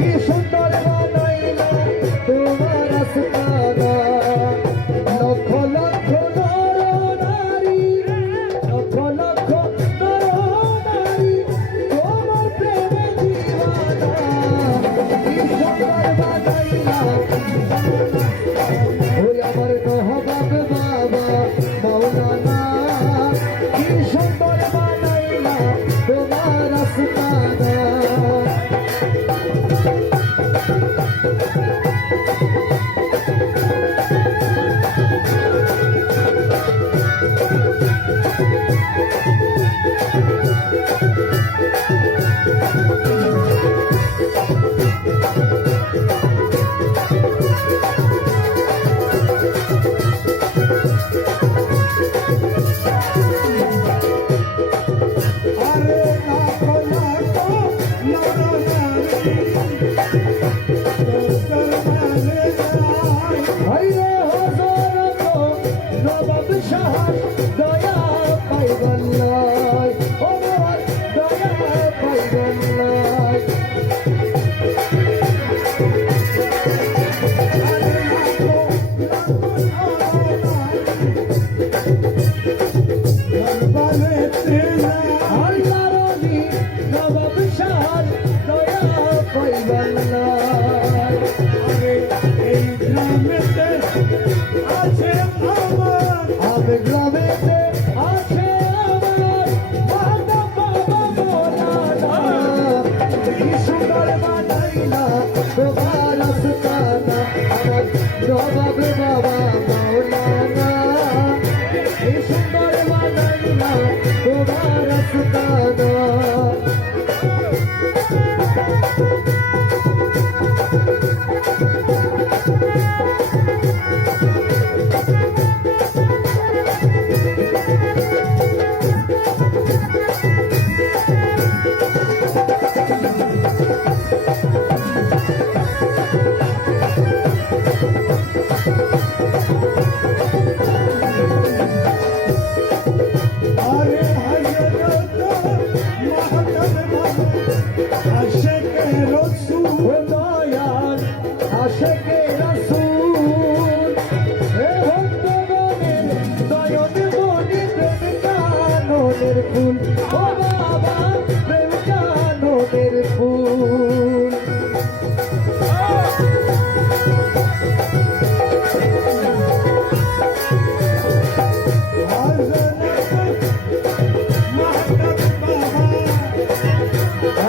কি সুন্দর বানাইলা তোমার রাস্তানা লক্ষ লক্ষ নরনারী লক্ষ লক্ষ নরনারী তোমার প্রেমে দিওয়ানা কি সুন্দর বানাইলা ওই আমার নহবাব বাবা মাওলানা কি সুন্দর বানাইলা তোমার রাস্তানা দয়া পাইবেন নাই ও দয়া পাইবেন নাই নবাব শাহ দয়া পাইবেন নাই এই গ্রামেতে আছে আমার আবে গ্রামেতে আছে আমার মাতা বাবা মোলানা কি সুন্দর বানাইলা তোমার রাস্তানা আমার নবাব বাবা মোলানা কি সুন্দর বানাইলা তোমার রাস্তানা আশেকে রাসূল হে ভক্তগণের নয়ন মনি প্রেম কাননের ফুল ও বাবা প্রেম কাননের ফুল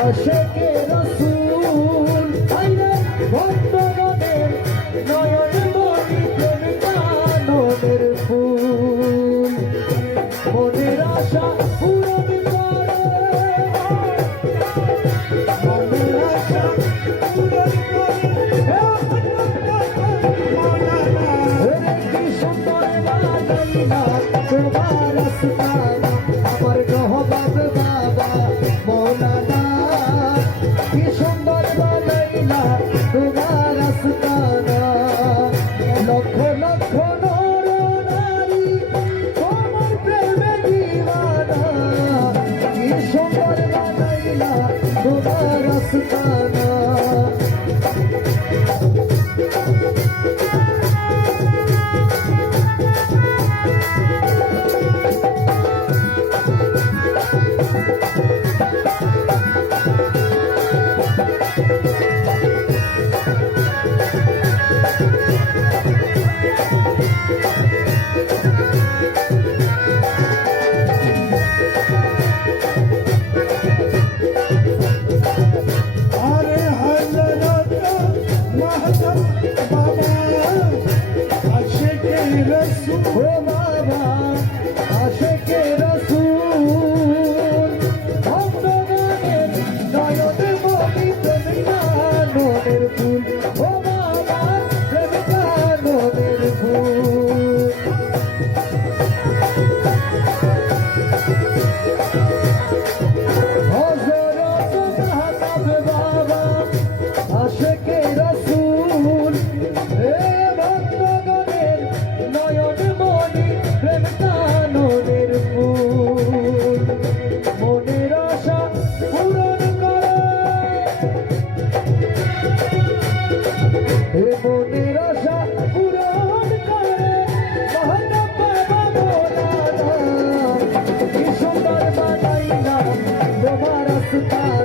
আশেকে রাসূল আইরে ভক্তগণের নয়ন মনি প্রেম কাননের ফুল মনের আশা পূরণ করে মনের আশা পূরণ করে কি সুন্দর বানাইলা তোমার রাস্তানা আমার নহবাব বাবা মৌলানা কি সুন্দর বানাইলা তোমার রাস্তানা লক্ষ লক্ষ নরনারী তোমার প্রেমে দিওয়ানা কি সুন্দর বানাইলা তোমার রাস্তানা ও বাবা আশেকে রাসূল ভক্তগণের নয়ন মনি প্রেম কাননের ফুল ও বাবা প্রেম কাননের ফুল হযরত মাহতাব বাবা আশেকে রাসূল হে ভক্তগণের নয়ন মনি প্রেম কাননের ফুল মনের আশা পূরণ করে মনের আশা পূরণ করে মহাকাব্য বাবলানা কি সুন্দর বানাইলাম তোমার রাস্তা